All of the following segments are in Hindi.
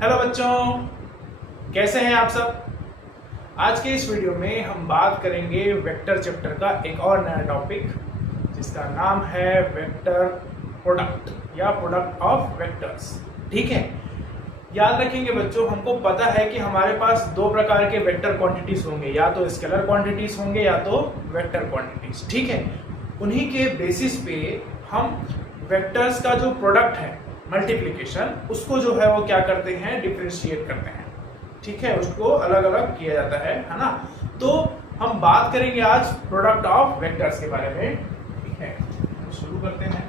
हेलो बच्चों, कैसे हैं आप सब। आज के इस वीडियो में हम बात करेंगे वेक्टर चैप्टर का एक और नया टॉपिक जिसका नाम है वेक्टर प्रोडक्ट या प्रोडक्ट ऑफ वेक्टर्स। ठीक है, याद रखेंगे बच्चों, हमको पता है कि हमारे पास दो प्रकार के वेक्टर क्वांटिटीज होंगे, या तो स्केलर क्वांटिटीज होंगे या तो वेक्टर क्वांटिटीज। ठीक है, उन्हीं के बेसिस पे हम वेक्टर्स का जो प्रोडक्ट है मल्टीप्लिकेशन, उसको जो है वो क्या करते हैं, डिफरेंशिएट करते हैं। ठीक है, उसको अलग अलग किया जाता है ना। तो हम बात करेंगे आज प्रोडक्ट ऑफ वेक्टर्स के बारे में। ठीक है, तो शुरू करते हैं।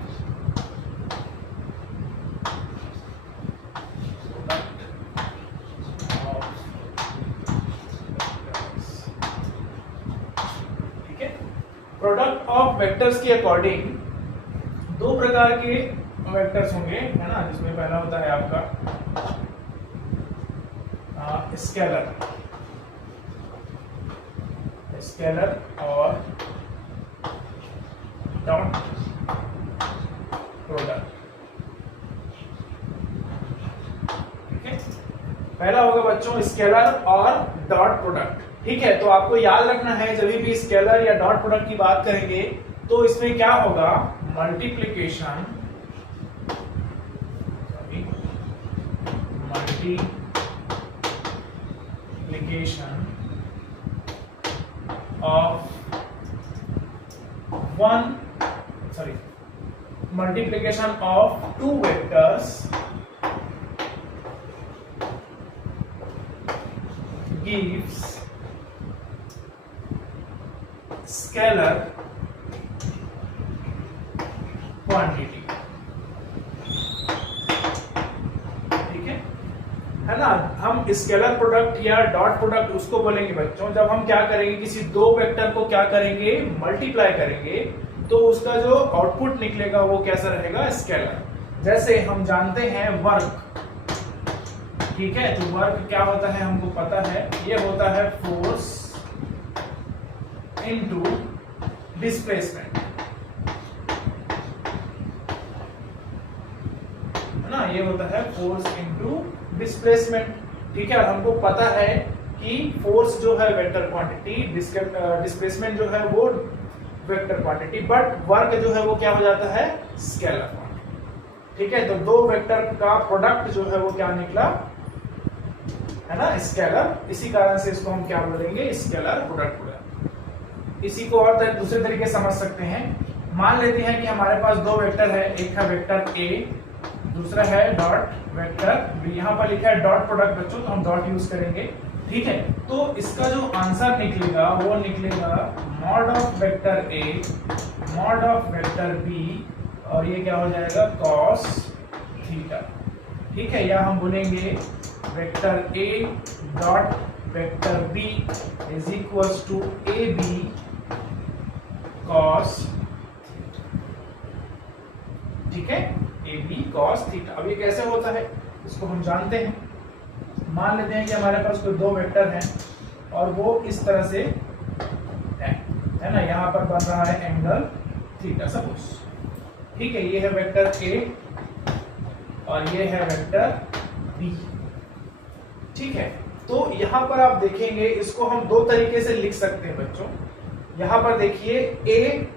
ठीक है, प्रोडक्ट ऑफ वेक्टर्स के अकॉर्डिंग दो प्रकार के वेक्टर्स होंगे, है ना, जिसमें पहला होता है आपका स्केलर और डॉट प्रोडक्ट। ठीक है, पहला होगा बच्चों स्केलर और डॉट प्रोडक्ट। ठीक है, तो आपको याद रखना है जब भी स्केलर या डॉट प्रोडक्ट की बात करेंगे तो इसमें क्या होगा, multiplication of multiplication of two vectors gives scalar quantity। है ना, हम स्केलर प्रोडक्ट या डॉट प्रोडक्ट उसको बोलेंगे बच्चों जब हम क्या करेंगे, किसी दो वेक्टर को क्या करेंगे, मल्टीप्लाई करेंगे, तो उसका जो आउटपुट निकलेगा वो कैसा रहेगा, स्केलर। जैसे हम जानते हैं वर्क। ठीक है, तो वर्क क्या होता है हमको पता है, ये होता है फोर्स इनटू डिस्प्लेसमेंट, है ना, ये होता है फोर्स इनटू डिस्प्लेसमेंट। ठीक है, हमको पता है कि फोर्स जो है वेक्टर क्वांटिटी, डिस्प्लेसमेंट जो है वो वेक्टर क्वांटिटी, बट वर्क जो है वो क्या हो जाता है, स्केलर क्वांटिटी। ठीक है, तो दो वेक्टर का प्रोडक्ट जो है वो क्या निकला, है ना, स्केलर। इसी कारण से इसको हम क्या बोलेंगे, स्केलर प्रोडक्ट। इसी को और दूसरे तरीके से समझ सकते हैं। मान लेते हैं कि हमारे पास दो वेक्टर है, एक है वेक्टर ए, दूसरा है डॉट वेक्टर बी। यहाँ पर लिखा है डॉट प्रोडक्ट बच्चों, तो हम डॉट यूज करेंगे। ठीक है, तो इसका जो आंसर निकलेगा वो निकलेगा mod of vector A mod of vector B, और ये क्या हो जाएगा, कॉस थीटा। ठीक है, या हम बोलेंगे vector A dot vector B is equals to A B cos. ठीक है, ए बी कॉस थीटा। अब ये कैसे होता है इसको हम जानते हैं। मान लेते हैं कि हमारे पास कोई दो वेक्टर हैं और वो इस तरह से है ना, यहाँ पर बन रहा है एंगल थीटा सपोज। ठीक है, ये है वेक्टर ए और ये है वेक्टर बी। ठीक है, तो यहाँ पर आप देखेंगे इसको हम दो तरीके से लिख सकते हैं बच्चों। यहाँ पर देखिए ए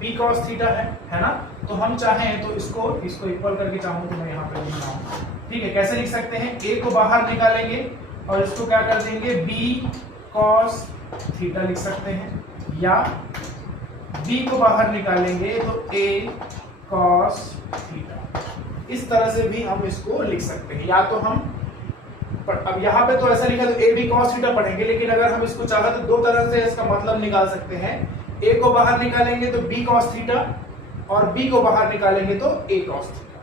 बी कॉस थीटा है ना, तो हम चाहें तो इसको इक्वल करके चाहूं तो मैं यहाँ पे लिख रहा हूँ। ठीक है, कैसे लिख सकते हैं, ए को बाहर निकालेंगे और इसको क्या कर देंगे, बी कॉस थीटा लिख सकते हैं, या बी को बाहर निकालेंगे तो ए कॉस थीटा। इस तरह से भी हम इसको लिख सकते हैं। या तो हम अब यहाँ पे तो ऐसा लिखा तो ए बी कॉस थीटा पढ़ेंगे, लेकिन अगर हम इसको चाहे तो दो तरह से इसका मतलब निकाल सकते हैं। ए को बाहर निकालेंगे तो बी कॉस थीटा, और बी को बाहर निकालेंगे तो ए कॉस थीटा।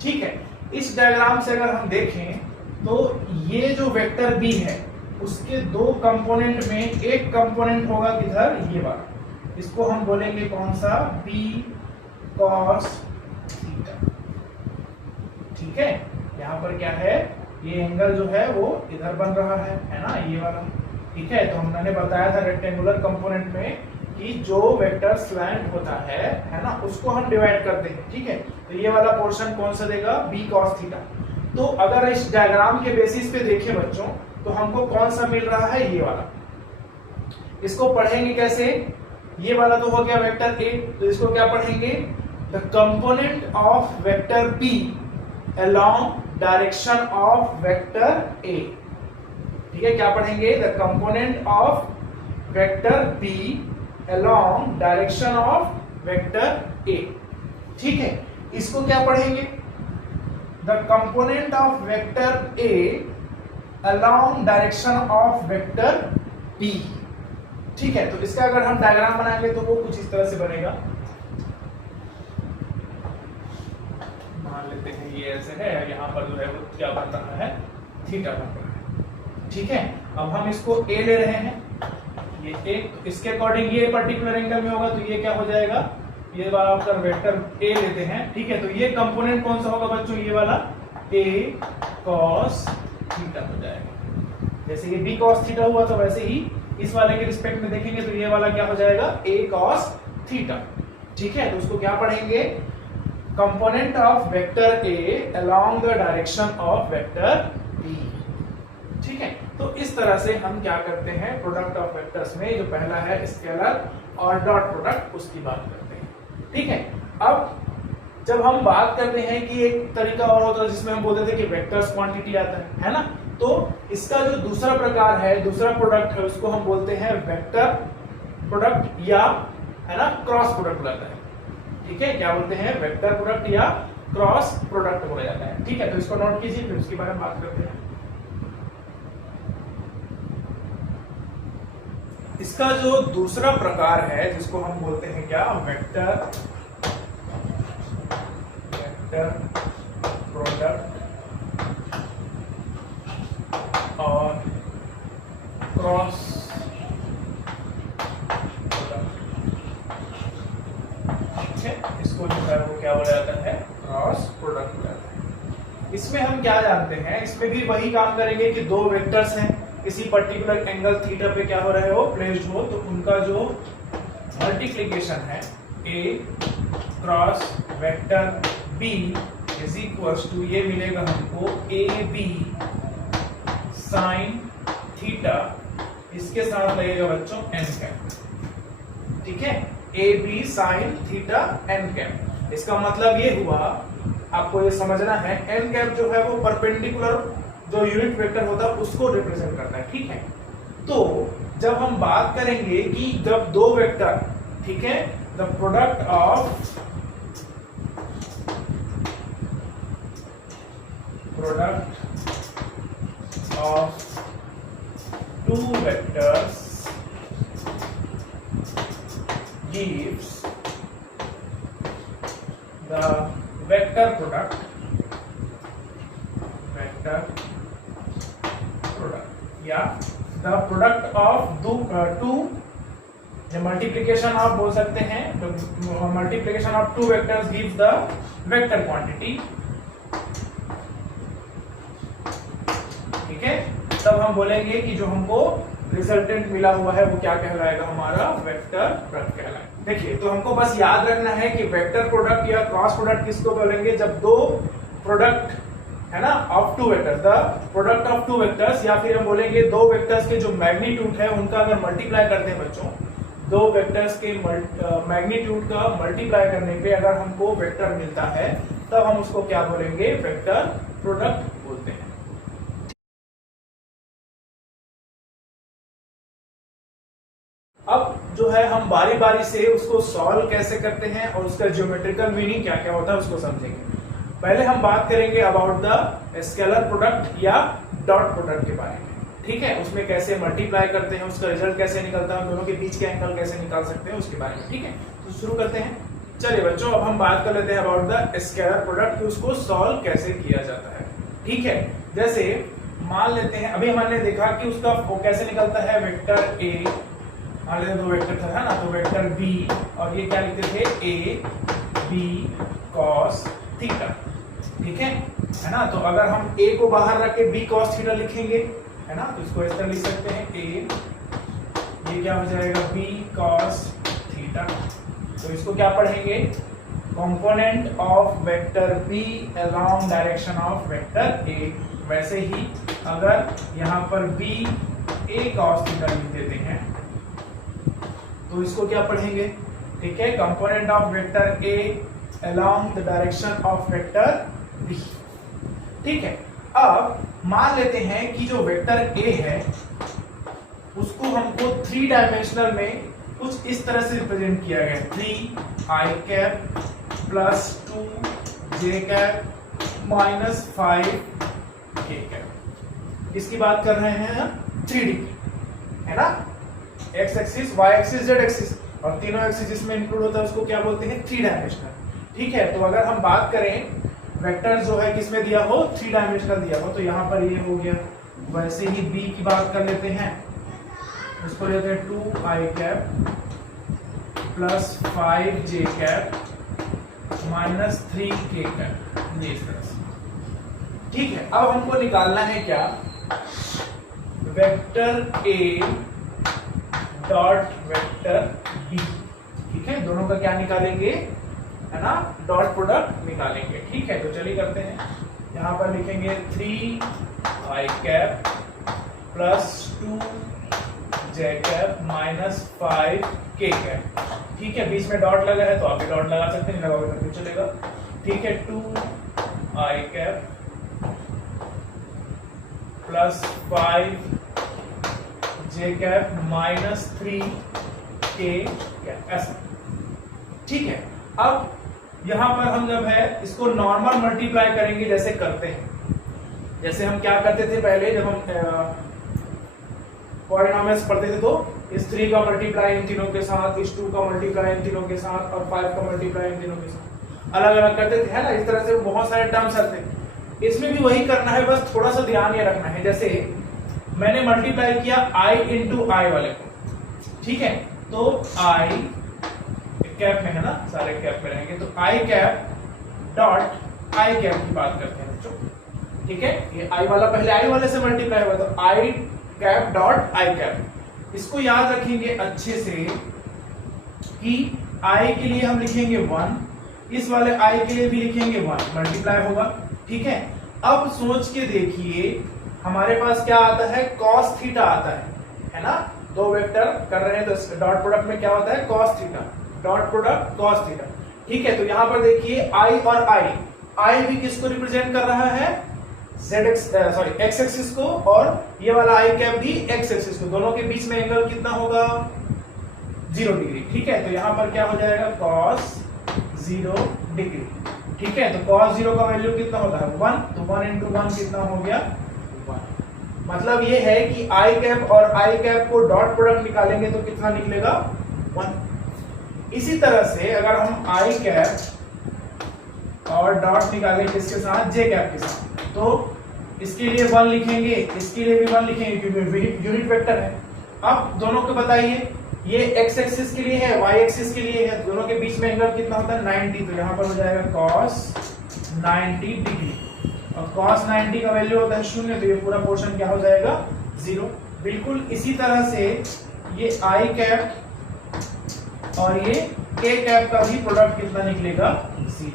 ठीक है, इस डायग्राम से अगर हम देखें तो ये जो वेक्टर बी है उसके दो कंपोनेंट में एक कंपोनेंट होगा किधर, ये वाला, इसको हम बोलेंगे कौन सा, बी कॉस थीटा। ठीक है, यहाँ पर क्या है, ये एंगल जो है वो इधर बन रहा है ना, ये वाला। ठीक है, तो हमने बताया था रेक्टेंगुलर कंपोनेंट में कि जो वेक्टर स्लैंट होता है ना, उसको हम डिवाइड करते हैं। ठीक है, तो ये वाला पोर्शन कौन सा देगा, बी कॉस थीटा। तो अगर इस डायग्राम के बेसिस पे देखें बच्चों, तो हमको कौन सा मिल रहा है, ये वाला। इसको पढ़ेंगे कैसे, ये वाला तो हो गया वेक्टर ए, तो इसको क्या पढ़ेंगे, the component of vector B along direction of vector A. ठीक है, क्या पढ़ेंगे, the component of vector B along direction of vector A. ठीक है, इसको क्या पढ़ेंगे, the component of vector A along direction of vector B. ठीक है, तो इसका अगर हम डायग्राम बनाएंगे तो वो कुछ इस तरह से बनेगा। मान लेते हैं ये ऐसे है, यहाँ पर जो है वो क्या बन रहा है, थीटा बन रहा है। ठीक है, अब हम इसको ए ले रहे हैं, ये एक, तो इसके अकॉर्डिंग ये पर्टिकुलर एंगल में होगा, तो ये क्या हो जाएगा, ये वाला आपका वेक्टर ए लेते हैं। ठीक है, तो ये कंपोनेंट कौन सा होगा बच्चों, ये वाला ए कॉस थीटा हो जाएगा। जैसे ये बी कॉस थीटा हुआ, तो वैसे ही इस वाले के रिस्पेक्ट में देखेंगे तो ये वाला क्या हो जाएगा, ए कॉस थीटा। ठीक है, तो उसको क्या पढ़ेंगे, component of vector A along the direction of vector B. ठीक है, तो इस तरह से हम क्या करते हैं, प्रोडक्ट ऑफ वेक्टर्स में जो पहला है स्केलर और डॉट प्रोडक्ट, उसकी बात करते हैं। ठीक है, अब जब हम बात करते हैं कि एक तरीका और होता है जिसमें हम बोलते थे कि वेक्टर्स क्वांटिटी आता है ना, तो इसका जो दूसरा प्रकार है, दूसरा प्रोडक्ट है, उसको हम बोलते हैं वेक्टर प्रोडक्ट या, है ना, क्रॉस प्रोडक्ट बोला जाता है। ठीक है, क्या बोलते हैं, वेक्टर प्रोडक्ट या क्रॉस प्रोडक्ट बोला जाता है। ठीक है, तो इसको नोट कीजिए, फिर उसके बारे में बात करते हैं। इसका जो दूसरा प्रकार है जिसको हम बोलते हैं क्या, वेक्टर प्रोडक्ट और क्रॉस प्रोडक्ट। ठीक है, इसको जो है वो क्या बोला जाता है, क्रॉस प्रोडक्ट बोला जाता है। इसमें हम क्या जानते हैं, इसमें भी वही काम करेंगे कि दो वेक्टर्स हैं, किसी पर्टिकुलर एंगल थीटा पे क्या हो रहे हो, प्लेस्ड हो, तो उनका जो मल्टीप्लिकेशन है a cross vector B is equals to, ये मिलेगा हमको ए बी साइन थीटा, इसके साथ लगेगा बच्चों एन कैप। ठीक है, A B sine theta N cap. इसका मतलब ये हुआ, आपको ये समझना है, एन कैप जो है वो परपेंडिकुलर जो यूनिट वेक्टर होता है उसको रिप्रेजेंट करता है। ठीक है, तो जब हम बात करेंगे कि जब दो वेक्टर, ठीक है, the product of two vectors gives the vector product या the product of two, या मल्टीप्लीकेशन आप बोल सकते हैं, तो multiplication of two vectors gives the vector quantity. ठीक है, तब हम बोलेंगे कि जो हमको रिजल्टेंट मिला हुआ है वो क्या कहलाएगा, हमारा वेक्टर प्रोडक्ट कहलाएगा। देखिए, तो हमको बस याद रखना है कि वेक्टर प्रोडक्ट या क्रॉस प्रोडक्ट किसको बोलेंगे, जब दो प्रोडक्ट है ना of two vector, the product of two vectors, या फिर हम बोलेंगे दो वेक्टर्स के जो मैग्नीट्यूड है उनका अगर मल्टीप्लाई करते हैं बच्चों, दो वेक्टर्स के मैग्नीट्यूड का मल्टीप्लाई करने पे अगर हमको वेक्टर मिलता है, तब हम उसको क्या बोलेंगे, वेक्टर प्रोडक्ट बोलते हैं। अब जो है हम बारी बारी से उसको सॉल्व कैसे करते हैं और उसका ज्योमेट्रिकल मीनिंग क्या क्या होता है उसको समझेंगे। पहले हम बात करेंगे अबाउट द स्केलर प्रोडक्ट या डॉट प्रोडक्ट के बारे में। ठीक है, उसमें कैसे मल्टीप्लाई करते हैं, उसका रिजल्ट कैसे निकलता है, दोनों के बीच के एंगल कैसे निकाल सकते हैं उसके बारे में। ठीक है, तो शुरू करते हैं। चलिए बच्चों, अब हम बात कर लेते हैं अबाउट द स्केलर प्रोडक्ट कि उसको सॉल्व कैसे किया जाता है। ठीक है, जैसे मान लेते हैं, अभी हमने देखा कि उसका वो कैसे निकलता है, वेक्टर ए, मान लेते हैं दो वेक्टर था, है ना, तो वेक्टर बी, और ये क्या लिखते थे, ए बी कॉस थीटा। ठीक है ना, तो अगर हम ए को बाहर रख के बी कॉस थीटा लिखेंगे, है ना, तो इसको इस तरह लिख सकते हैं, ए, ये क्या हो जाएगा, बी कॉस थीटा। तो इसको क्या पढ़ेंगे, component of vector B along direction of vector A. वैसे ही अगर यहाँ पर बी ए cos थीटा लिख देते हैं तो इसको क्या पढ़ेंगे, ठीक है, component of vector A along the direction of vector B. ठीक है, अब मान लेते हैं कि जो वेक्टर ए है उसको हमको 3 डायमेंशनल में कुछ इस तरह से रिप्रेजेंट किया गया, 3i cap plus 2j cap minus 5k cap. इसकी बात कर रहे हैं हम 3D की, है ना, x axis, y axis, z axis, और तीनों एक्सिस जिसमें इंक्लूड होता है उसको क्या बोलते हैं, 3 डायमेंशनल। ठीक है, तो अगर हम बात करें वेक्टर जो है किसमें दिया हो, 3 डायमेंशनल दिया हो, तो यहाँ पर ये हो गया। वैसे ही b की बात कर लेते हैं, इसको लेते हैं 2i cap plus 5j cap minus 3k cap, ये इस तरह से। ठीक है, अब हमको निकालना है क्या, vector A dot vector B. ठीक है, दोनों का क्या निकालेंगे, है ना, डॉट प्रोडक्ट निकालेंगे। ठीक है, तो चलिए करते हैं। यहाँ पर लिखेंगे 3i cap plus 2j cap minus 5k cap. ठीक है, बीच में डॉट लगा है तो आप भी डॉट लगा सकते हैं, लगाओगे तो चलेगा। ठीक है, 2i cap plus 5j cap minus 3k cap, ऐसा। ठीक है, अब यहां पर हम जब है इसको नॉर्मल मल्टीप्लाई करेंगे जैसे करते हैं, जैसे हम क्या करते थे पहले जब हम पॉलिनोमियल्स पढ़ते थे, तो इस 3 का मल्टीप्लाई इन तीनों के साथ, इस 2 का मल्टीप्लाई इन तीनों के साथ, और 5 का मल्टीप्लाई इन तीनों के साथ अलग अलग करते थे, है ना। इस तरह से बहुत सारे टर्म्स आते हैं, इसमें भी वही करना है, बस थोड़ा सा ध्यान ये रखना है। जैसे मैंने मल्टीप्लाई किया i इंटू आई वाले को, ठीक है, तो i कैप में है ना, सारे कैप में रहेंगे, तो i cap dot i cap की बात करते हैं बच्चों। ठीक है, ये i वाला पहले i वाले से मल्टीप्लाई हुआ, तो i cap dot i cap. इसको याद रखेंगे अच्छे से कि i के लिए हम लिखेंगे 1, इस वाले i के लिए भी लिखेंगे 1, मल्टीप्लाई होगा। ठीक है, अब सोच के देखिए हमारे पास क्या आता है, cos थीटा आता है ना। दो वेक्टर कर रहे हैं तो डॉट प्रोडक्ट में क्या होता है, cos theta, dot product cos theta. ठीक है, तो यहां पर देखिए i और i भी किसको रिप्रेजेंट कर रहा है, x एक्सिस को, और ये वाला i कैप भी x एक्सिस को। दोनों के बीच में एंगल कितना होगा, 0 डिग्री। ठीक है, तो यहां पर क्या हो जाएगा, cos 0 डिग्री। ठीक है, तो cos 0 का वैल्यू कितना होता है, 1, तो 1 इंटू 1 कितना हो गया, 1। मतलब ये है कि i कैप और i cap co dot product निकालेंगे तो कितना निकलेगा, 1। इसी तरह से अगर हम i कैप और डॉट निकालें किसके साथ, j कैप के साथ, तो इसके लिए 1 लिखेंगे, इसके लिए भी 1 लिखेंगे क्योंकि यूनिट वेक्टर है। अब दोनों को बताइए, ये x एक्सिस के लिए है, y एक्सिस के लिए है, दोनों के बीच में एंगल कितना होता है, 90, तो यहाँ पर हो जाएगा cos 90 डिग्री, और cos 90 का वैल्यू होता है 0, तो ये पूरा पोर्शन क्या हो जाएगा, 0। बिल्कुल इसी तरह से ये i कैप और ये k कैप का भी प्रोडक्ट कितना निकलेगा, 0।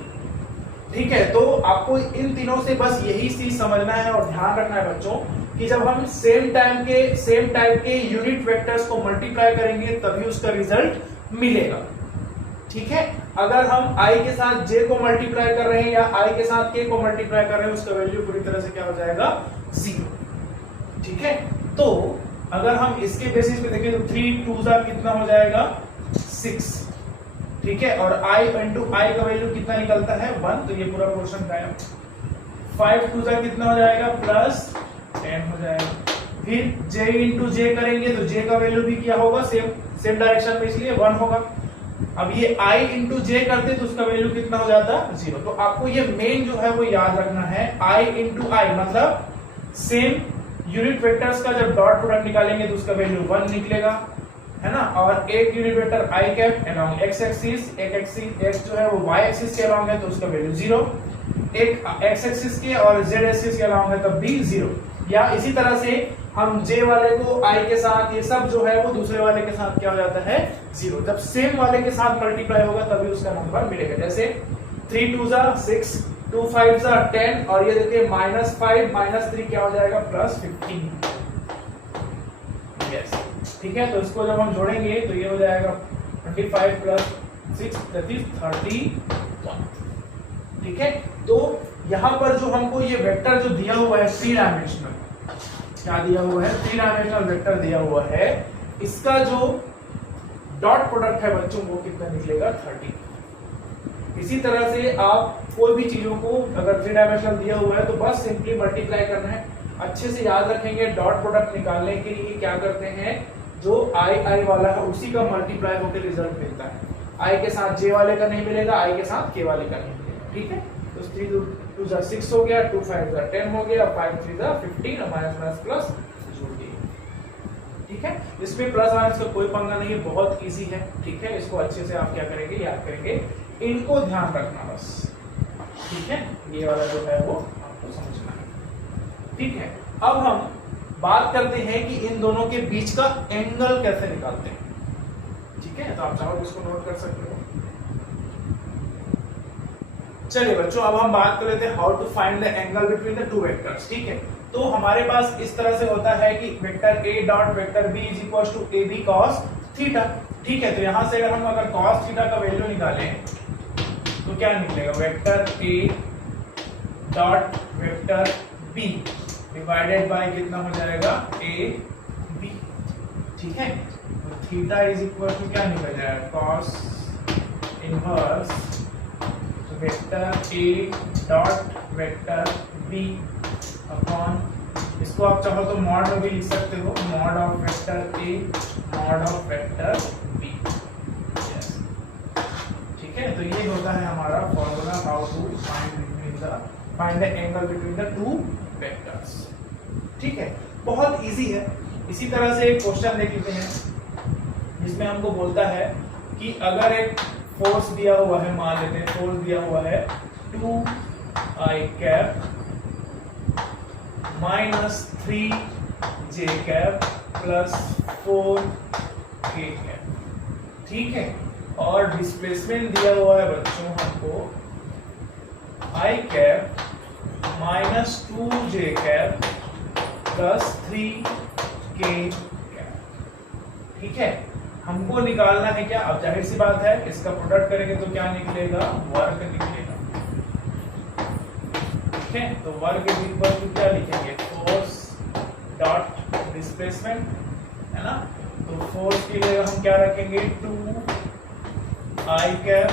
ठीक है, तो आपको इन तीनों से बस यही चीज समझना है और ध्यान रखना है बच्चों कि जब हम सेम टाइप के यूनिट वेक्टर्स को मल्टीप्लाई करेंगे तभी उसका रिजल्ट मिलेगा। ठीक है, अगर हम i के साथ j को मल्टीप्लाई कर रहे हैं या i के साथ k को मल्टीप्लाई कर रहे हैं, उसका वैल्यू पूरी तरह से क्या हो जाएगा, 0। ठीक है, तो अगर हम इसके बेसिस पे देखें तो 3 2 कितना हो जाएगा, 6। ठीक है, और i इंटू आई का वैल्यू कितना निकलता है, 1, तो ये पूरा पोर्शन गायब। 5 2 कितना हो जाएगा, प्लस 10 हो जाएगा। फिर j इंटू जे करेंगे तो j का वैल्यू भी क्या होगा, सेम डायरेक्शन में, इसलिए 1 होगा। अब ये i इंटू जे करते तो उसका वैल्यू कितना हो जाता, 0। तो आपको ये मेन जो है वो याद रखना है, i इंटू आई मतलब सेम यूनिट वेक्टर्स का जब डॉट प्रोडक्ट निकालेंगे तो उसका वैल्यू 1 निकलेगा, है ना। और एक unit vector i cap along x axis, एक एक्सिस x जो है वो y एक्सिस के अलोंग है तो उसका वैल्यू 0, एक x एक्सिस के और z एक्सिस के अलोंग है तब भी 0। या इसी तरह से हम j वाले को i के साथ, ये सब जो है वो दूसरे वाले के साथ क्या हो जाता है 0। जब सेम वाले के साथ मल्टीप्लाई होगा तभी उसका नंबर मिलेगा। जैसे 3 2 6, 2 5 10, और ये देखिए -5 -3 क्या हो जाएगा +15। यस, ठीक है। तो इसको जब हम जोड़ेंगे तो ये हो जाएगा 25 + 6 दैट इज 31। ठीक है। तो यहाँ पर जो हमको ये वेक्टर जो दिया हुआ है 3 डायमेंशनल, क्या दिया हुआ है 3 डायमेंशनल वेक्टर दिया हुआ है, इसका जो डॉट प्रोडक्ट है बच्चों वो कितना निकलेगा 30। इसी तरह से आप कोई भी चीजों को अगर 3 डायमेंशनल दिया हुआ है तो बस सिंपली मल्टीप्लाई करना है। अच्छे से याद रखेंगे, डॉट प्रोडक्ट निकालने के लिए क्या करते हैं, जो आई वाला है उसी का मल्टीप्लाई होकर रिजल्ट मिलता है। आई के साथ जे वाले का नहीं मिलेगा, आई के साथ के वाले का नहीं मिलेगा। ठीक है। तो 3 2 6 हो गया, 2 5 10 हो गया, 5 3 15 और माइनस प्लस जोड़ दिए। ठीक है। इसमें प्लस माइनस का कोई पंगा नहीं है, बहुत इजी है। ठीक है। इसको अच्छे से आप क्या करेंगे, याद करेंगे, इनको ध्यान रखना बस। ठीक है। ये वाला जो है वो आपको समझना है। ठीक है। अब हम बात करते हैं कि इन दोनों के बीच का एंगल कैसे निकालते हैं। ठीक है। तो आप चाहो इसको नोट कर सकते हो। चलिए बच्चों, अब हम बात कर लेते हैं how to find the angle between the two vectors. ठीक है। तो हमारे पास इस तरह से होता है कि vector a dot vector b is equal to ab cos theta. ठीक है। तो यहां से अगर cos थीटा का वैल्यू निकालें तो क्या निकलेगा, vector a dot vector b divided by कितना हो जाएगा ab। ठीक है। तो थीटा इज इक्वल टू क्या निकल जाएगा, cos inverse vector a dot vector b upon, इसको आप चाहो तो मॉड में भी लिख सकते हो, mod of vector a mod of vector b। Yes, ठीक है। तो ये होता है हमारा formula how to find the angle between the two vectors. ठीक है। बहुत इजी है। इसी तरह से एक क्वेश्चन देख लेते हैं जिसमें हमको बोलता है कि अगर एक फोर्स दिया हुआ है, मान लेते हैं फोर्स दिया हुआ है 2i cap -3j cap plus 4k cap. ठीक है। और डिस्प्लेसमेंट दिया हुआ है बच्चों हमको i cap -2j cap plus 3k cap. ठीक है। हमको निकालना है क्या, अब जाहिर सी बात है इसका प्रोडक्ट करेंगे तो क्या निकलेगा, वर्क निकलेगा। ठीक है। तो वर्क इज इक्वल टू क्या लिखेंगे, फोर्स डॉट डिस्प्लेसमेंट, है ना। तो फोर्स के लिए हम क्या रखेंगे, 2i cap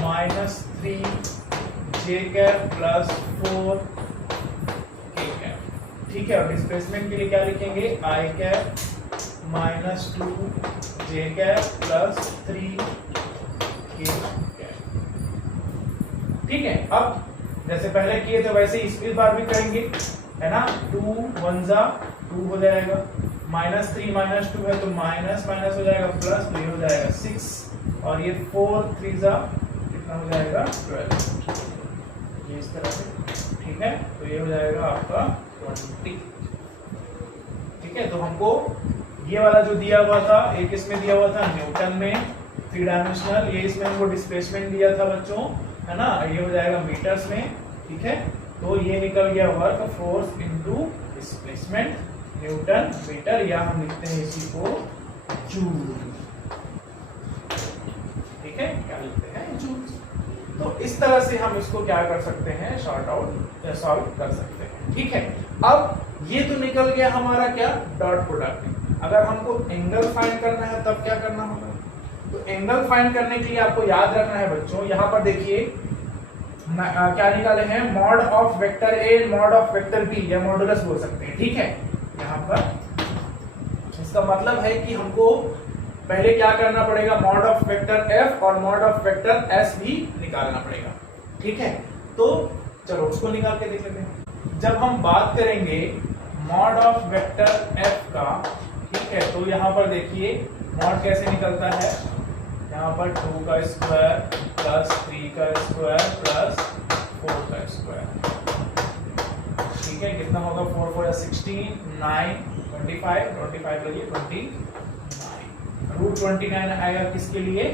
-3j cap plus 4k cap. ठीक है। और डिस्प्लेसमेंट के लिए क्या लिखेंगे, i cap -2j cap plus 3k cap. ठीक है। अब जैसे पहले किए थे वैसे इस बार भी करेंगे, है ना। 2 1 2 हो जाएगा, -3 -2 है तो माइनस माइनस हो जाएगा प्लस, तो ये हो जाएगा 6, और ये 4 3 कितना हो जाएगा 12। ये इस तरह से। ठीक है। तो ये हो जाएगा आपका 20। ठीक है। तो हमको ये वाला जो दिया हुआ था, एक इसमें दिया हुआ था न्यूटन में 3 डायमेंशनल, ये इसमें हमको डिस्प्लेसमेंट दिया था बच्चों, है ना। ये हो जाएगा मीटर्स में। ठीक है। तो ये निकल गया work force into displacement, newton metre, या हम लिखते हैं इसी को जूल। ठीक है। क्या लिखते हैं, जूल। तो इस तरह से हम इसको क्या कर सकते हैं, शॉर्ट आउट या सॉल्व कर सकते हैं। ठीक है। अब ये तो निकल गया हमारा क्या, डॉट प्रोडक्ट। अगर हमको एंगल फाइंड करना है तब क्या करना होगा, तो एंगल फाइंड करने के लिए आपको याद रखना है बच्चों, यहाँ पर देखिए क्या निकाले हैं, mod of vector A mod of vector B, या मॉडुलस बोल सकते हैं। ठीक है। यहाँ पर इसका मतलब है कि हमको पहले क्या करना पड़ेगा, मॉड ऑफ वेक्टर एफ और मॉड ऑफ वेक्टर एस भी निकालना पड़ेगा। ठीक है। तो चलो उसको निकाल के देख लेते हैं। जब हम बात करेंगे मॉड ऑफ वेक्टर एफ का, ठीक है, तो यहाँ पर देखिए मॉड कैसे निकलता है, यहाँ पर 2 का स्क्वायर प्लस 3 का स्क्वायर प्लस 4 का स्क्वायर। ठीक ठीक है, कितना होगा 4 4 16 9 25 25 लगिए 29 √29 आएगा किसके लिए,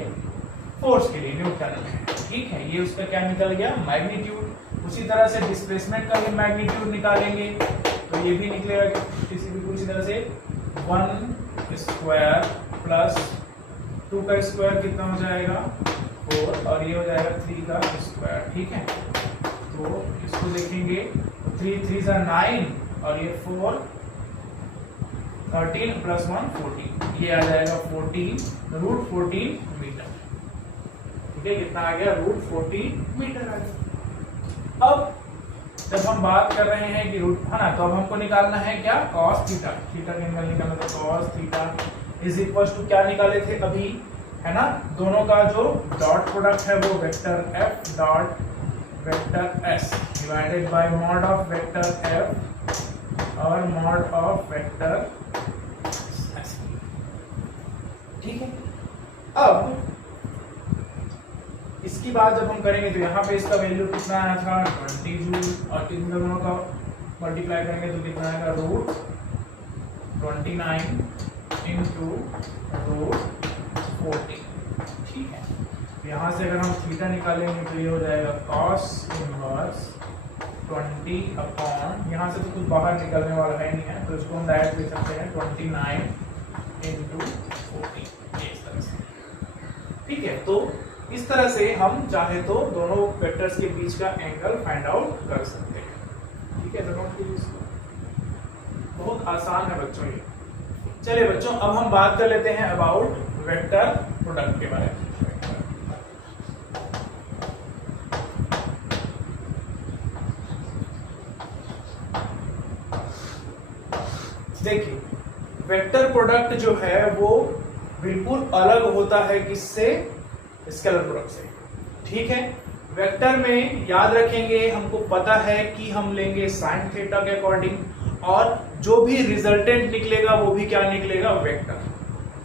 फोर्स के लिए, न्यूटन में। ठीक है, ये उसका क्या निकल गया, मैग्नीट्यूड। उसी तरह से डिस्प्लेसमेंट का भी मैग्नीट्यूड निकालेंगे तो ये भी निकलेगा किसी भी पूरी तरह से 1 स्क्वायर प्लस 2 का स्क्वायर कितना हो जाएगा 4 और ये हो जाएगा 3 का स्क्वायर। ठीक है, तो इसको देखेंगे 3 3 9 और ये 4 13 प्लस 1 14, ये आ जाएगा 14 √14 मीटर। ठीक है, कितना आ गया √14 मीटर आ गया। अब जब हम बात कर रहे हैं कि रूट है ना, तो अब हमको निकालना है क्या, cos थीटा। थीटा का एंगल निकालना, तो cos theta is equal to क्या निकाले थे अभी, है ना, दोनों का जो डॉट प्रोडक्ट है वो vector f dot vector s divided by mod of vector f और मॉड ऑफ वेक्टर s। ठीक है, अब इसकी बात जब हम करेंगे तो यहाँ पे इसका वैल्यू कितना आया था 20 जूल और इन दोनों का मल्टीप्लाई करेंगे तो कितना आएगा √29 इंटू √14। ठीक है, यहाँ से अगर हम थीटा निकालेंगे तो ये हो जाएगा cos इनवर्स 20 अपॉन, यहाँ से तो कुछ बाहर निकलने वाला है नहीं है तो इसको हम डायरेक्ट लिख सकते हैं 29 इंटू 14 इस तरह से। ठीक है, तो इस तरह से हम चाहे तो दोनों वेक्टर्स के बीच का एंगल फाइंड आउट कर सकते हैं। ठीक है, तो नोट कीजिए इसको, बहुत आसान है बच्चों ये। चलिए बच्चों, अब हम बात कर लेते हैं अबाउट वेक्टर प्रोडक्ट के बारे में। देखिए, वेक्टर प्रोडक्ट जो है वो बिल्कुल अलग होता है किससे, स्केलर प्रोडक्ट से। ठीक है, वेक्टर में याद रखेंगे, हमको पता है कि हम लेंगे साइन थीटा के अकॉर्डिंग और जो भी रिजल्टेंट निकलेगा वो भी क्या निकलेगा, वेक्टर।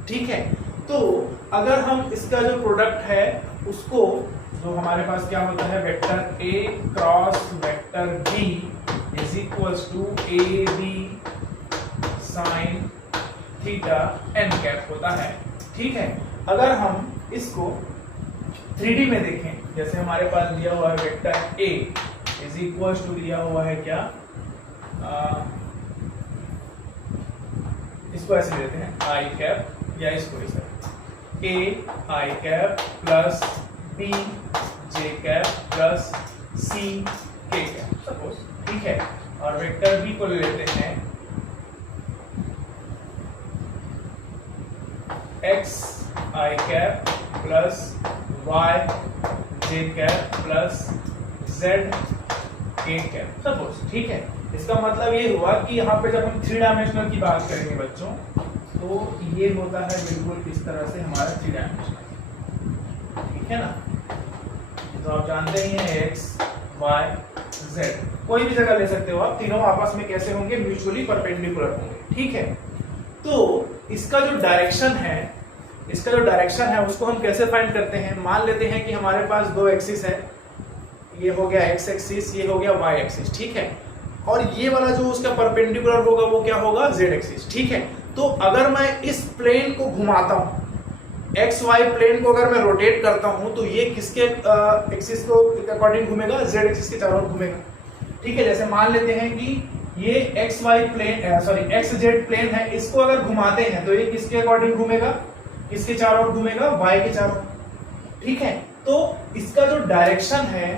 ठीक है, तो अगर हम इसका जो प्रोडक्ट है उसको, जो हमारे पास क्या होता है, vector a cross vector b is equals to a b sine theta n cap होता है। ठीक है, अगर हम इसको 3D में देखें, जैसे हमारे पास दिया हुआ है vector a is equal to दिया हुआ है क्या, इसको ऐसे देते हैं i कैप, या इसको इस तरह a i cap plus b j cap plus c k cap suppose. ठीक है, और वेक्टर b को ले लेते हैं x i cap plus y j cap plus z k cap suppose. ठीक है, इसका मतलब ये हुआ कि यहाँ पे जब हम 3 डायमेंशनल की बात करेंगे बच्चों, तो ये होता है बिल्कुल इस तरह से हमारा 3 डायमेंशनल। ठीक है ना, तो आप जानते ही हैं x y z, कोई भी जगह ले सकते हो आप, तीनों आपस में कैसे होंगे, म्यूचुअली परपेंडिकुलर होंगे। ठीक है, तो इसका जो डायरेक्शन है उसको हम कैसे फाइंड करते हैं, मान लेते हैं कि हमारे पास दो एक्सिस है, ये हो गया x एक्सिस, ये हो गया y एक्सिस। ठीक है, और ये वाला जो उसका परपेंडिकुलर होगा वो क्या होगा, z एक्सिस। ठीक है, तो अगर मैं इस प्लेन को घुमाता हूं, एक्स वाई प्लेन को अगर मैं रोटेट करता हूं तो ये किसके एक्सिस को अकॉर्डिंग घूमेगा, z एक्सिस के चारों ओर घूमेगा। ठीक है, जैसे मान लेते हैं कि ये X Y plane X Z plane है, इसको अगर घुमाते हैं तो ये किसके अकॉर्डिंग घूमेगा, किसके चारों ओर घूमेगा, y के चारों। ठीक है, तो इसका जो डायरेक्शन है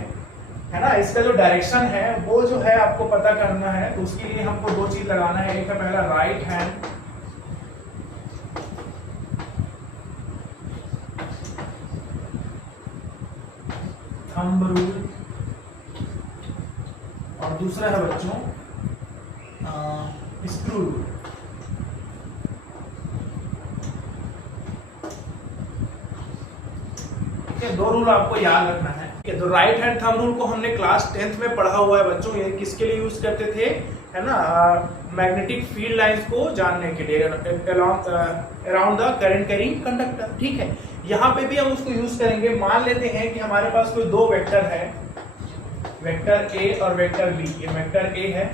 ना, इसका जो डायरेक्शन है वो जो है आपको पता करना है, तो उसके लिए हमको दो चीज लगाना है। एक है पहला राइट हैंड थंब रूल, और दूसरा है बच्चों स्क्रू रूल। दो रूल आपको याद रखना है। तो राइट हैंड थंब रूल को हमने क्लास 10th में पढ़ा हुआ है बच्चों। ये किसके लिए यूज करते थे, है ना, मैग्नेटिक फील्ड लाइंस को जानने के लिए, around the current carrying conductor. ठीक है, यहाँ पे भी हम उसको यूज करेंगे। मान लेते हैं कि हमारे पास कोई दो वेक्टर है, वेक्टर ए और वेक्टर बी। ये वेक्टर ए है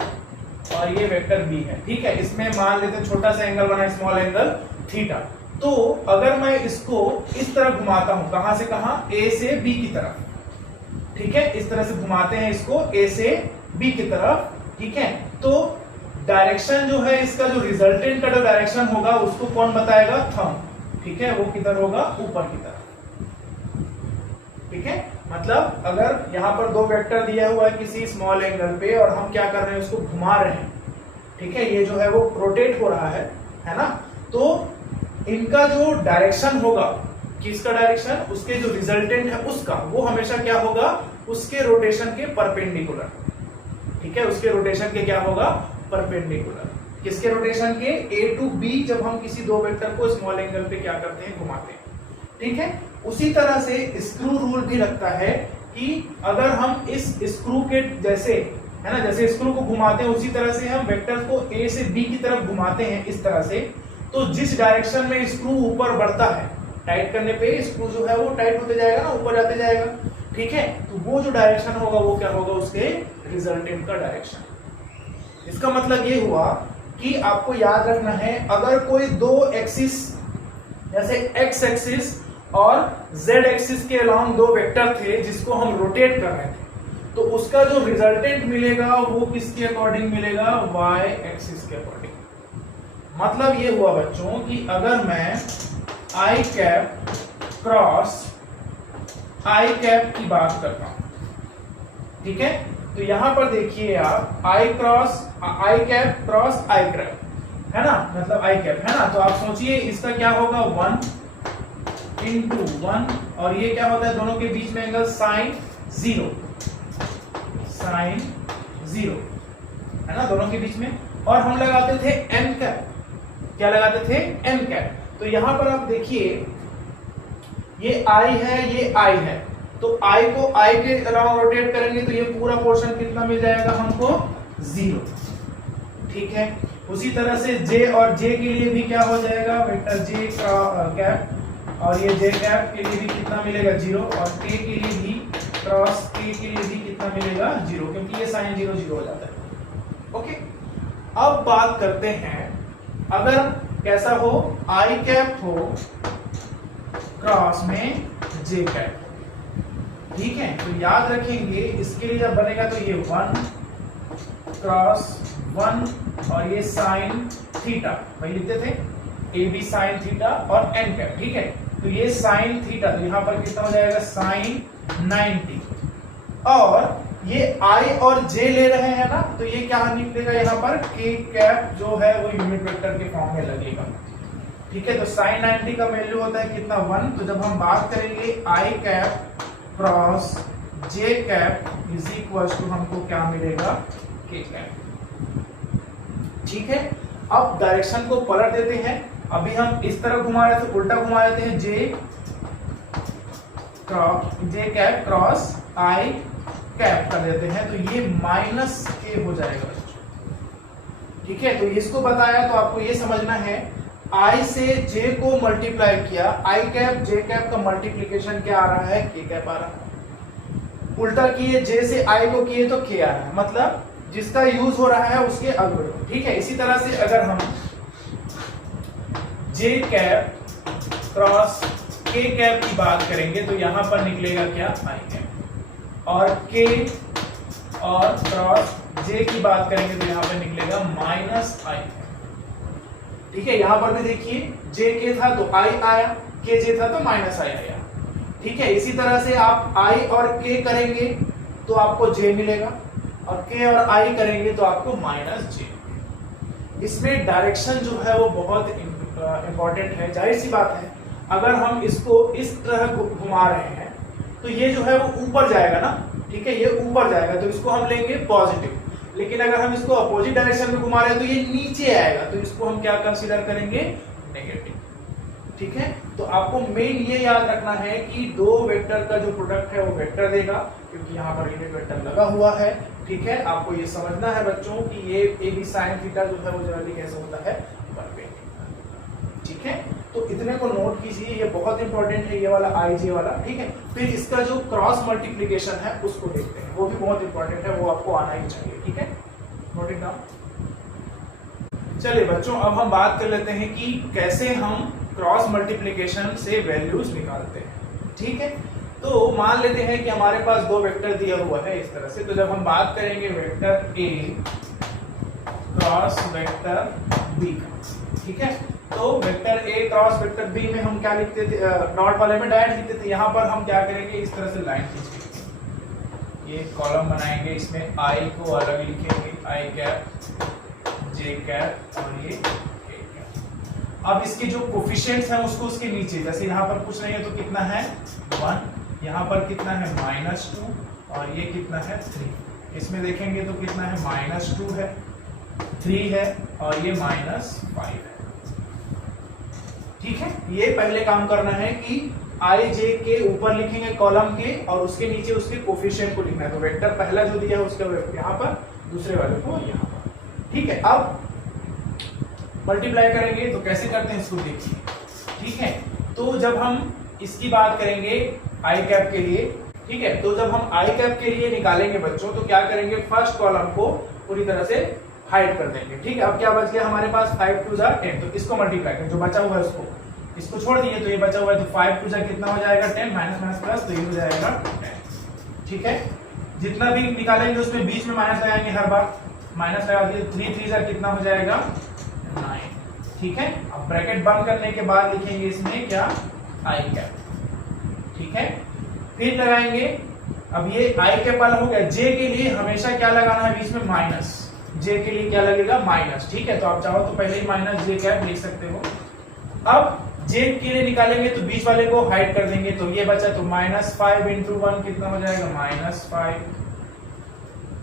और ये वेक्टर बी है, ठीक है। इसमें मान लेते हैं छोटा सा एंगल बना, स्मॉल एंगल थीटा। तो अगर मैं इसको इस तरह घुमाता हूं, कहां से कहां, ए से बी की तरफ, ठीक है, इस तरह से घुमाते हैं इसको ए से बी की तरफ, ठीक है। तो डायरेक्शन जो है इसका, जो रिजल्टेंट का जो डायरेक्शन होगा उसको कौन बताएगा, थंब, ठीक है, वो किधर होगा, ऊपर की तरफ, ठीक है। मतलब अगर यहां पर दो वेक्टर दिया हुआ है किसी स्मॉल एंगल पे और हम क्या कर रहे हैं, उसको घुमा रहे हैं, ठीक है, ये जो है वो रोटेट हो रहा है ना, तो इनका जो डायरेक्शन होगा, किसका डायरेक्शन, उसके जो रिजल्टेंट है उसका, वो हमेशा क्या होगा, उसके रोटेशन के परपेंडिकुलर, ठीक है, उसके रोटेशन के क्या होगा, परपेंडिकुलर। किसके रोटेशन के, ए टू बी, जब हम किसी दो वेक्टर को स्मॉल एंगल पे क्या करते हैं, घुमाते हैं, ठीक है। उसी तरह से स्क्रू रूल भी रखता है कि अगर हम इस स्क्रू के जैसे, है ना, जैसे स्क्रू को घुमाते हैं उसी तरह से हम वेक्टर को ए से बी की तरफ घुमाते हैं इस तरह से, तो जिस डायरेक्शन में स्क्रू ऊपर बढ़ता है, टाइट करने पे स्क्रू जो है वो टाइट होते जाएगा ना, ऊपर जाते जाएगा, ठीक है। तो वो जो डायरेक्शन होगा वो क्या होगा, उसके रिजल्टेंट का डायरेक्शन। इसका मतलब ये हुआ कि आपको याद रखना है, अगर कोई दो एक्सिस, जैसे एक्स एक्सिस और जेड एक्सिस के अलोंग दो वेक्टर थे जिसको हम रोटेट कर रहे थे, तो उसका जो रिजल्टेंट मिलेगा वो किसके अकॉर्डिंग मिलेगा, वाई एक्सिस के अकॉर्डिंग। मतलब ये हुआ बच्चों कि अगर मैं आई कैप क्रॉस आई कैप की बात करता हूं, ठीक है, तो यहां पर देखिए आप, आई कैप क्रॉस आई कैप, है ना, मतलब आई कैप, है ना। तो आप सोचिए इसका क्या होगा, 1 इंटू 1, और ये क्या होता है, दोनों के बीच में एंगल साइन 0, है ना, दोनों के बीच में। और हम लगाते थे एन कैप, क्या लगाते थे, एन कैप। तो यहां पर आप देखिए ये आई है, ये आई है, तो आई को आई के अलावा रोटेट करेंगे तो ये पूरा पोर्शन कितना मिल जाएगा हमको, 0, ठीक है। उसी तरह से जे और जे के लिए भी क्या हो जाएगा, वेक्टर जे कैप, और ये जे कैप के लिए भी कितना मिलेगा, 0, और के के लिए भी, क्रॉस के के लिए भी कितना मिलेगा, 0, क्योंकि ये साइन 0 0 हो जाता है। ओके, अब बात करते हैं, अगर कैसा हो, आई कैप हो क्रॉस में जे कैप, ठीक है। तो याद रखेंगे इसके लिए जब बनेगा तो ये 1 क्रॉस 1 और ये साइन थीटा, वही लिखते थे, ए बी साइन थीटा और एन कैप, ठीक है। तो ये साइन थीटा, तो यहां पर कितना हो जाएगा, साइन 90, और ये आई और जे ले रहे हैं ना, तो ये क्या निकलेगा यहाँ पर, के कैप जो है वो यूनिट वेक्टर के फॉर्म में लगेगा, ठीक है। तो साइन 90 का वैल्यू होता है कितना, 1। तो जब हम बात करेंगे i cap cross j cap is equal to, हमको क्या मिलेगा, के कैप, ठीक है। अब डायरेक्शन को पलट देते हैं, अभी हम इस तरह घुमा रहे थे, उल्टा घुमा देते हैं, जे कैप क्रॉस आई कैप कर देते हैं, तो ये माइनस के हो जाएगा बच्चों, ठीक है। तो इसको बताया तो आपको ये समझना है, आई से जे को मल्टीप्लाई किया, आई कैप जे कैप का मल्टीप्लीकेशन क्या आ रहा है, के कैप आ रहा है। उल्टा किए, जे से आई को किए तो के आ रहा है, मतलब जिसका यूज हो रहा है उसके अल्गोरिथम, ठीक है। इसी तरह से अगर हम जे कैप क्रॉस के कैप की बात करेंगे तो यहां पर निकलेगा क्या, आई कैप, और के और क्रॉस जे की बात करेंगे तो यहां पर निकलेगा माइनस आई, ठीक है। यहां पर भी देखिए, जे के था तो आई आया, के जे था तो माइनस आई आया, ठीक है। इसी तरह से आप आई और के करेंगे तो आपको जे मिलेगा, और के और आई करेंगे तो आपको माइनस जे। इसमें डायरेक्शन जो है वो बहुत इंपॉर्टेंट है। जाहिर सी बात है, अगर हम इसको इस तरह घुमा रहे हैं तो ये जो है वो ऊपर जाएगा ना, ठीक है, ये ऊपर जाएगा, तो इसको हम लेंगे पॉजिटिव। लेकिन अगर हम इसको अपोजिट डायरेक्शन में घुमा रहे हैं तो ये नीचे आएगा, तो इसको हम क्या कंसीडर करेंगे, नेगेटिव, ठीक है। तो आपको मेन ये याद रखना है कि दो वेक्टर का जो प्रोडक्ट है वो वेक्टर देगा, क्योंकि यहाँ पर यूनिट वेक्टर लगा हुआ है, ठीक है। आपको ये समझना है बच्चों कि ये ए बी साइन थीटा जो है वो जनरली कैसे होता है, परपेंडिकुलर, ठीक है। तो इतने को नोट कीजिए, ये बहुत इंपॉर्टेंट है, ये वाला आई जे वाला, ठीक है। फिर इसका जो क्रॉस मल्टीप्लीकेशन है उसको देखते हैं, वो भी बहुत इंपॉर्टेंट है, वो आपको आना ही चाहिए, ठीक है। Note it down. चलिए बच्चों, अब हम बात कर लेते हैं कि कैसे हम क्रॉस मल्टीप्लिकेशन से वैल्यूज निकालते हैं। ठीक है, तो मान लेते हैं कि हमारे पास दो वेक्टर दिया हुआ है इस तरह से। तो जब हम बात करेंगे vector A cross vector B का, ठीक है, तो vector A cross vector B में हम क्या लिखते थे, नॉट वाले में डायरेक्ट लिखते थे। यहाँ पर हम क्या करेंगे, इस तरह से लाइन खींचेंगे, ये कॉलम बनाएंगे, इसमें आई को अलग लिखेंगे, आई कैप जे कैप और ये के कैप। अब इसके जो कोफिशिएंट्स हैं उसको उसके नीचे, जैसे यहाँ पर कुछ नहीं है तो कितना है 1, यहाँ पर कितना है -2 और ये कितना है 3। इसमें देखेंगे तो कितना है -2 है, 3 है और ये -5 है। ठीक है, ये पहले काम करना है कि आई जे के ऊपर लिखेंगे कॉलम के और उसके नीचे उसके कोफिशिएंट को लिखना है। तो वेक्टर पहला जो दिया है उसके यहाँ पर, दूसरे वाले को यहाँ पर। ठीक है, अब मल्टीप्लाई करेंगे तो कैसे करते हैं इसको देखिए। ठीक है, तो जब हम इसकी बात करेंगे आई कैप के लिए, ठीक है, तो जब हम आई कैप के लिए निकालेंगे बच्चों तो क्या करेंगे, फर्स्ट कॉलम को पूरी तरह से हाइड कर देंगे। ठीक है, अब क्या बच गया हमारे पास 5 2 10, तो इसको मल्टीप्लाई करें, जो बचा हुआ है उसको इसको छोड़ दिए, तो ये बचा हुआ है, तो 5 2 कितना हो जाएगा 10, माइनस माइनस प्लस, तो ये हो जाएगा 10। ठीक है, जितना भी निकालेंगे उसमें बीच में माइनस लगाएंगे, हर बार माइनस लगा दिए, 3 3 कितना हो जाएगा 9। ठीक है, अब ब्रैकेट बंद करने के बाद लिखेंगे इसमें क्या, आई कैप। ठीक है, फिर लगाएंगे, अब ये आई कैप वाला हो गया। जे के लिए हमेशा क्या लगाना है बीच में, माइनस। जे के लिए क्या लगेगा, माइनस। ठीक है, तो आप चाहो तो पहले ही माइनस जे कैप लिख सकते हो। अब जे के लिए निकालेंगे तो बीच वाले को हाइड कर देंगे, तो ये बचा, तो -5 × 1 कितना हो जाएगा -5,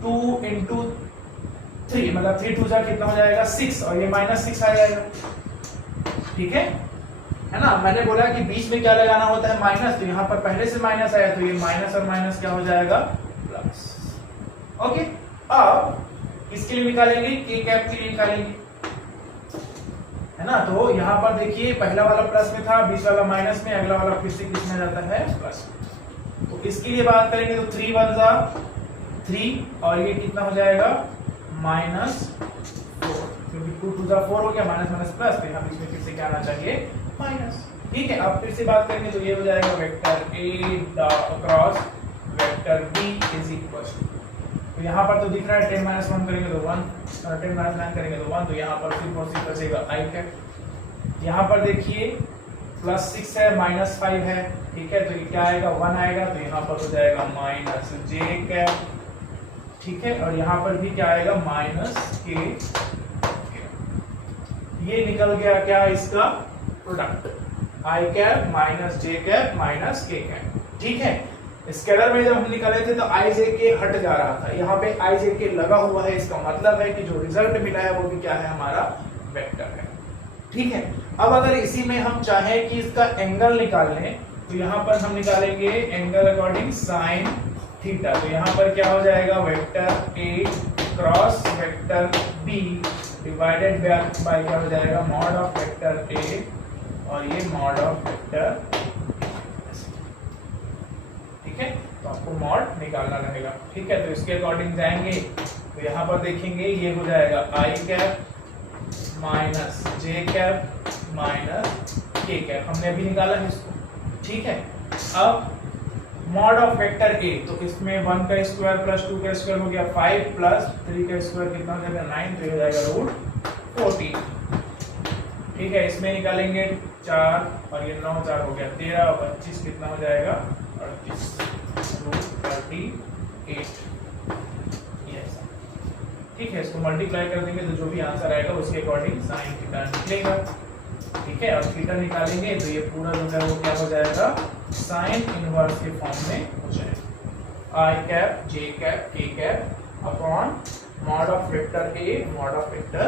2 × 3 मतलब 3 2 कितना हो जाएगा 6 और ये -6 आ जाएगा। ठीक है ना, मैंने बोला कि बीच में क्या लगाना होता है, माइनस, तो यहाँ पर पहले से माइनस आया तो ये माइनस और माइनस क्या हो जाएगा, प्लस। ओके, अब इसके लिए निकालेंगे, के कैप के लिए निकालेंगे, है ना। तो यहाँ पर देखिए पहला वाला प्लस में था, बीच वाला माइनस में, अगला वाला फिर से किस में जाता है, प्लस। तो इसके लिए बात करेंगे तो 3 1 3 और ये कितना हो जाएगा -4, क्योंकि 2 2 4 हो गया, माइनस माइनस प्लस, तो यहाँ बीच में फिर से क्या आना चाहिए, माइनस। ठीक है, अब फिर से बात करेंगे तो ये हो जाएगा vector A cross vector B is equal, तो यहाँ पर तो दिख रहा है 10 - 1 करेंगे तो 1, 10 - 9 करेंगे तो 1, तो यहाँ पर सिर्फ और सिर्फ बचेगा आई कैप। यहाँ पर देखिए +6 है, -5 है। ठीक है, तो ये क्या आएगा, 1 आएगा, तो यहाँ पर हो जाएगा -j कैप। ठीक है, और यहाँ पर भी क्या आएगा, -k। ये निकल गया क्या, इसका product, i cap -j cap -k cap. ठीक है, स्केलर में जब हम निकाले थे तो आई जे के हट जा रहा था, यहाँ पे आई जे के लगा हुआ है, इसका मतलब है कि जो रिजल्ट मिला है वो भी क्या है, हमारा वेक्टर है। ठीक है, अब अगर इसी में हम चाहें कि इसका एंगल निकाल लें तो यहाँ पर हम निकालेंगे एंगल अकॉर्डिंग साइन थीटा। तो यहाँ पर क्या हो जाएगा, vector A cross vector B divided by क्या हो जाएगा, मॉड ऑफ वेक्टर ए और ये मॉड ऑफ वेक्टर। ठीक है, तो आपको मॉड निकालना रहेगा। ठीक है, तो इसके अकॉर्डिंग जाएंगे तो यहाँ पर देखेंगे ये हो जाएगा i cap -j cap -k cap, हमने अभी निकाला है इसको। ठीक है, अब मॉड ऑफ वेक्टर ए, तो इसमें 1 का स्क्वायर प्लस 2 का स्क्वायर हो गया 5 प्लस 3 का स्क्वायर कितना हो जाएगा 9, तो हो जाएगा √14। ठीक है, इसमें निकालेंगे 4 और ये 9 4 हो गया 13 और 25 कितना हो जाएगा 38, √38। ठीक है, इसको मल्टीप्लाई कर देंगे तो जो भी आंसर आएगा उसके अकॉर्डिंग साइन थीटा निकलेगा। ठीक है, और थीटा निकालेंगे तो ये पूरा जो है वो क्या हो जाएगा, साइन इनवर्स के फॉर्म में हो जाएगा, i cap j cap k cap upon mod of vector a mod of vector